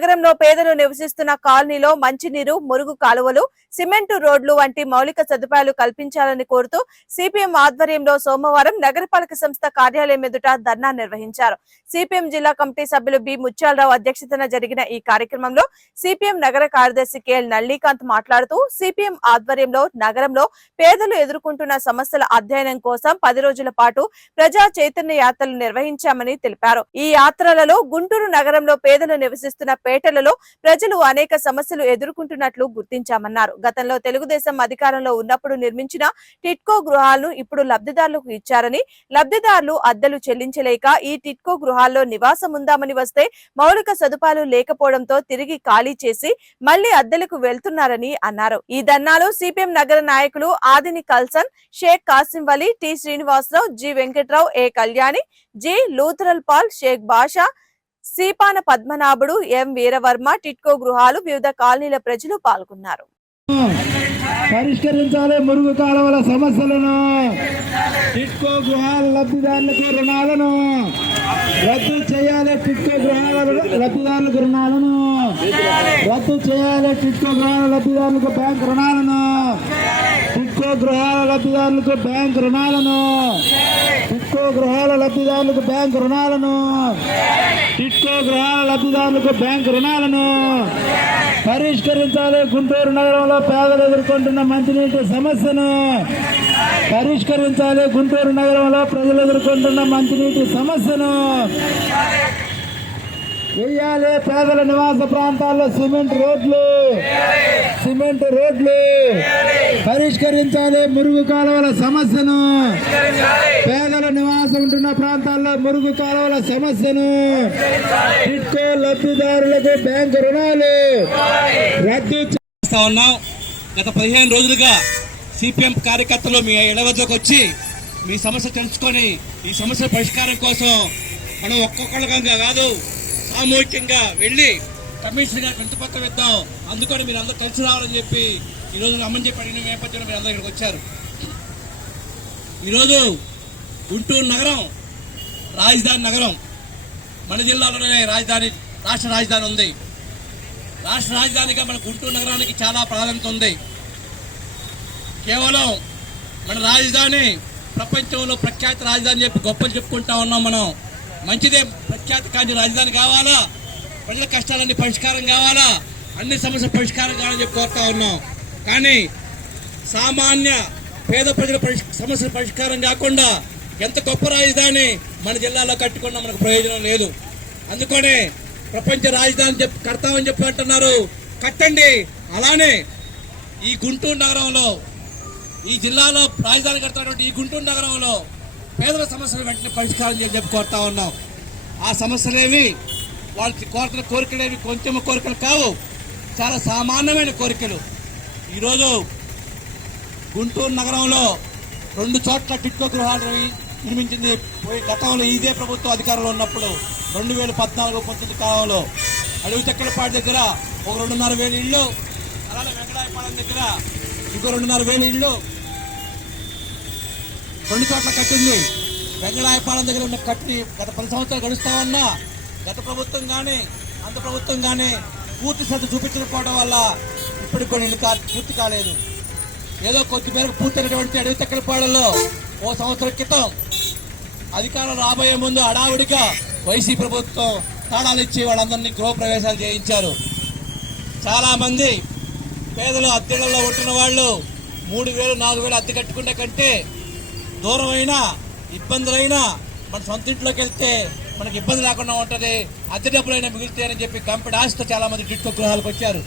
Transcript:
నగరంలో పేదలు నివసిస్తున్న కాలనీలో మంచినీరు, మురుగు కాలువలు, సిమెంటు రోడ్లు వంటి మౌలిక సదుపాయాలు కల్పించాలని కోరుతూ సిపిఎం ఆధ్వర్యంలో సోమవారం నగరపాలక సంస్థ కార్యాలయం ఎదుట ధర్నా నిర్వహించారు. సిపిఎం జిల్లా కమిటీ సభ్యులు బి ముత్యాలరావు అధ్యక్షతన జరిగిన ఈ కార్యక్రమంలో సిపిఎం నగర కార్యదర్శి కెఎల్ నల్లికాంత్ మాట్లాడుతూ సిపిఎం ఆధ్వర్యంలో నగరంలో పేదలు ఎదుర్కొంటున్న సమస్యల అధ్యయనం కోసం 10 రోజుల పాటు ప్రజా చైతన్య యాత్రలు నిర్వహించామని తెలిపారు. ఈ యాత్రలలో గుంటూరు నగరంలో పేదలు నివసిస్తున్న పేటలలో ప్రజలు అనేక సమస్యలు ఎదుర్కొంటున్నట్లు గుర్తించామన్నారు. గతంలో తెలుగుదేశం అధికారంలో ఉన్నప్పుడు నిర్మించిన టిట్కో గృహాలను ఇప్పుడు లబ్ధిదారులకు ఇచ్చారని, లబ్ధిదారులు అద్దెలు చెల్లించలేక ఈ టిట్కో గృహాల్లో నివాసం ఉందామని వస్తే మౌలిక సదుపాయాలు లేకపోవడంతో తిరిగి ఖాళీ చేసి మళ్లీ అద్దెలకు వెళ్తున్నారని అన్నారు. ఈ ధర్నాలో సిపిఎం నగర నాయకులు ఆదిని కల్సన్, షేక్ కాసిం వలి, టి శ్రీనివాసరావు, జి వెంకట్రావు, ఏ కళ్యాణి, జి లూథరల్ పాల్, షేక్ బాషా, సీపాన పద్మనాభుడు, ఎం వీరవర్మ, టిట్కో గృహాలు, వివిధ కాలనీల ప్రజలు పాల్గొన్నారు. పరిష్కరించాలి మురుగు కాలువల సమస్యలను, టిట్కో గృహాల లబ్ధిదారులకు రుణాలను రద్దు చేయాలి. టిట్కో గృహాల లబ్ధిదారులకు రుణాలను రద్దు చేయాలి. టిట్కో గృహాల లబ్ధిదారులకు బ్యాంక్ రుణాలను, టిట్కో గృహాల లబ్ధిదారులకు బ్యాంక్ రుణాలను, టిట్కో గృహాల లబ్ధిదారులకు బ్యాంక్ రుణాలను, టిట్కో గృహాల లబ్ధిదారులకు బ్యాంక్ రుణాలను పరిష్కరించాలి. గుంటూరు నగరంలో పేదలు ఎదుర్కొంటున్న మంచినీటి సమస్యను పరిష్కరించాలి. గుంటూరు నగరంలో ప్రజలు ఎదుర్కొంటున్న మంచినీటి సమస్యను వేయాలి. పేదల నివాస ప్రాంతాల్లో సిమెంట్ రోడ్లు పరిష్కరించాలి. మురుగు కాలువల సమస్యను, పేదల నివాసం ఉంటున్న ప్రాంతాల్లో మురుగు కాలువల సమస్యను, టిట్కో లబ్ధిదారులకు బ్యాంకు రుణాలు రద్దు చేస్తా ఉన్నాం. గత 15 రోజులుగా సిపిఎం కార్యకర్తలు మీ ఇళ్ల వద్దకు వచ్చి మీ సమస్య తెలుసుకొని ఈ సమస్య పరిష్కారం కోసం మనం ఒక్కొక్కరిగా కాదు సామూహికంగా వెళ్ళి కమిషనర్ గారికి వినతిపత్రం ఇద్దాం, అందుకని మీరు అందరూ కలిసి రావాలని చెప్పి ఈరోజు అమ్మని చెప్పి అడిగిన నేపథ్యంలో మీరు అందరూ ఇక్కడికి వచ్చారు. ఈరోజు గుంటూరు నగరం రాజధాని నగరం. మన జిల్లాలోనే రాష్ట్ర రాజధాని ఉంది. రాష్ట్ర రాజధానిగా మన గుంటూరు నగరానికి చాలా ప్రాధాన్యత ఉంది. కేవలం మన రాజధాని ప్రపంచంలో ప్రఖ్యాత రాజధాని చెప్పి గొప్పలు చెప్పుకుంటా ఉన్నాం మనం. మంచిదే, ప్రఖ్యాత కానీ రాజధాని కావాలా, ప్రజల కష్టాలన్నీ పరిష్కారం కావాలా, అన్ని సమస్యల పరిష్కారం కావాలని చెప్పి కోరుతా ఉన్నాం. కానీ సామాన్య పేద ప్రజల సమస్యల పరిష్కారం కాకుండా ఎంత గొప్ప రాజధాని మన జిల్లాలో కట్టుకున్నా మనకు ప్రయోజనం లేదు. అందుకనే ప్రపంచ రాజధాని కడతామని చెప్పి అంటున్నారు, కట్టండి. అలానే ఈ గుంటూరు నగరంలో, ఈ జిల్లాలో రాజధాని కడతాటువంటి ఈ గుంటూరు నగరంలో పేదల సమస్యలు వెంటనే పరిష్కారం చేయని చెప్పి కోరుతా ఉన్నాం. ఆ సమస్యలేవి వాళ్ళకి కోరుతున్న కోరికలేవి కొంచెం కోరికలు కావు, చాలా సామాన్యమైన కోరికలు. ఈరోజు గుంటూరు నగరంలో 2 చోట్ల టిట్కో గృహాలు నిర్మించింది. గతంలో ఇదే ప్రభుత్వం అధికారంలో ఉన్నప్పుడు 2014-19 కాలంలో అడవి చెక్కలపాటి దగ్గర ఒక 2,500 ఇళ్ళు, అలానే వెంకటాయపాలెం దగ్గర ఇంకో 2,500 ఇళ్ళు 2 చోట్ల కట్టింది. వెంకటాయపాలెం దగ్గర ఉన్న కట్టి గత 10 సంవత్సరాలు గడుస్తా ఉన్నా గత ప్రభుత్వం కానీ అంత ప్రభుత్వం కానీ పూర్తి శ్రద్ధ చూపించకపోవడం వల్ల ఇప్పటికి కొన్ని ఇల్లు పూర్తి కాలేదు. ఏదో కొద్ది మేరకు పూర్తయినటువంటి అడవి చెక్కలపాడలో 1 సంవత్సరం క్రితం అధికారం రాబోయే ముందు హడావుడిగా వైసీపీ ప్రభుత్వం తాళాలు ఇచ్చి వాళ్ళందరినీ గృహప్రవేశాలు చేయించారు. చాలా మంది పేదలు అద్దెళ్లలో ఉంటున్న వాళ్ళు 3,000, 4,000 అద్దె కట్టుకునే కంటే దూరమైనా ఇబ్బందులైనా మన సొంత ఇంట్లోకి వెళ్తే మనకి ఇబ్బంది లేకుండా ఉంటుంది, అద్దె డబ్బులైనా మిగులుతాయని చెప్పి కంపెనీ ఆశతో చాలా మంది టిట్కో గృహాలకు వచ్చారు.